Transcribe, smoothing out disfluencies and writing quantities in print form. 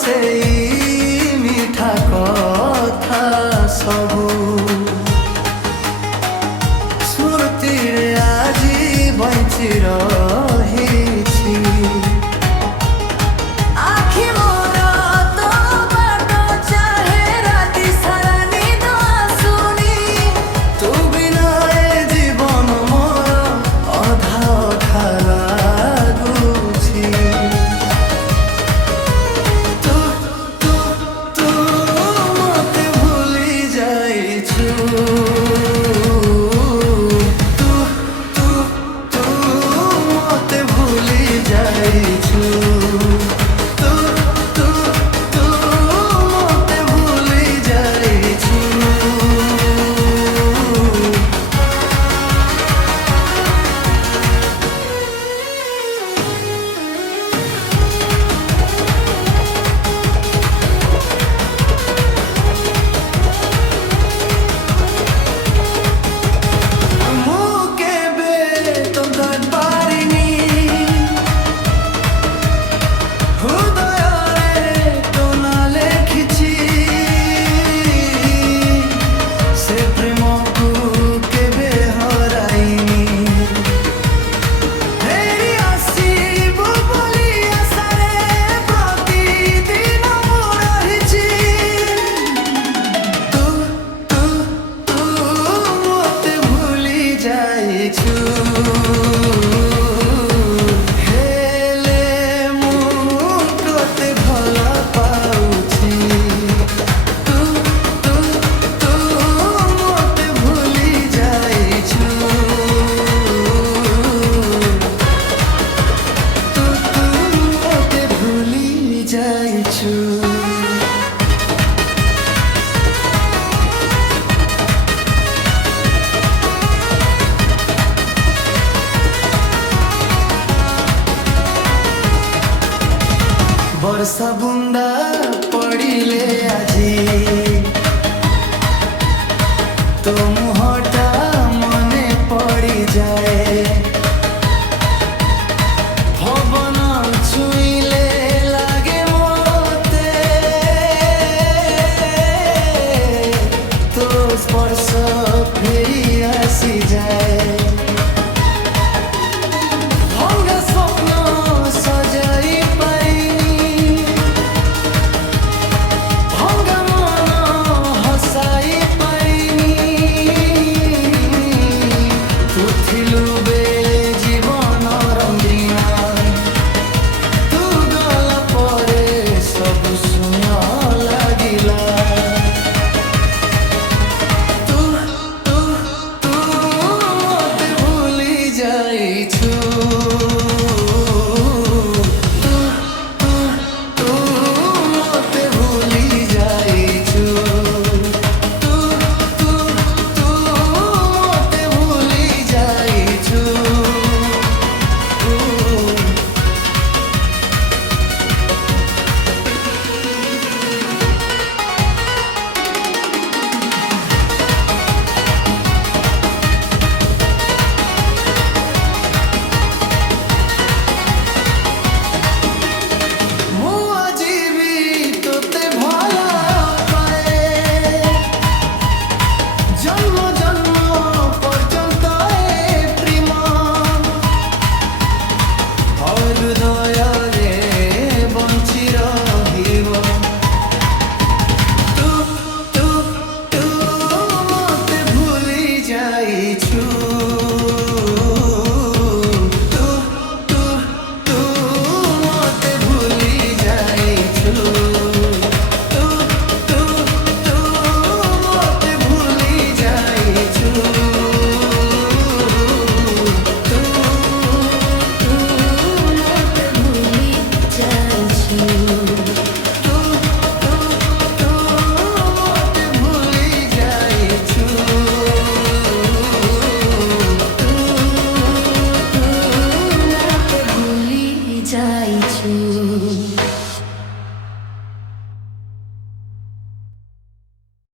ସେଇ ମିଠା କଥା ସବୁ ସ୍ମୃତିରେ ଆଜି ବଞ୍ଚି ରହିଛି। ଆଖି ମୋର ତୋ ବାଟ ଚାହେଁ, ରାତି ସାରା ନିଦ ଆସୁନି। ତୁ ବିନା ଏ ଜୀବନ ମୋର ଅଧା ଅଧା ଲାଗୁଛି। ତୁ ତୁ ତୁ ମତେ ଭୁଲି ଯାଇଛୁ। ତୁ ତୁ ତୁ ମତେ ଭୁଲି ଯାଇଛୁ। ତୁ ତୁ ତୁ ମତେ ଭୁଲି ଯାଇଛୁ। ମୁଁ କେବେ ତ ଧରିପାରିନି ହୃଦୟରେ ତୋ ନାଁ ଲେଖିଛି। ସେ ପ୍ରେମକୁ କେବେ ହରାଇନି। ଫେରି ଆସିବୁ ବୋଲି ଆଶାରେ ପ୍ରତିଦିନ ମୁଁ ରହିଛି। ତୁ ତୁ ତୁ ମତେ ଭୁଲି ଯାଇଛୁ। ହେଲେ ମୁଁ ତୋତେ ଭଲ ପାଉଛି। ତୁ ତୁ ତୁ ମତେ ଭୁଲି ଯାଇଛୁ। ତୁ ତୁ ମତେ ଭୁଲି ଯାଇଛୁ। ବର୍ଷା ବୁନ୍ଦା ପଡ଼ିଲେ ଆଜି ତୋ ମୁହଁ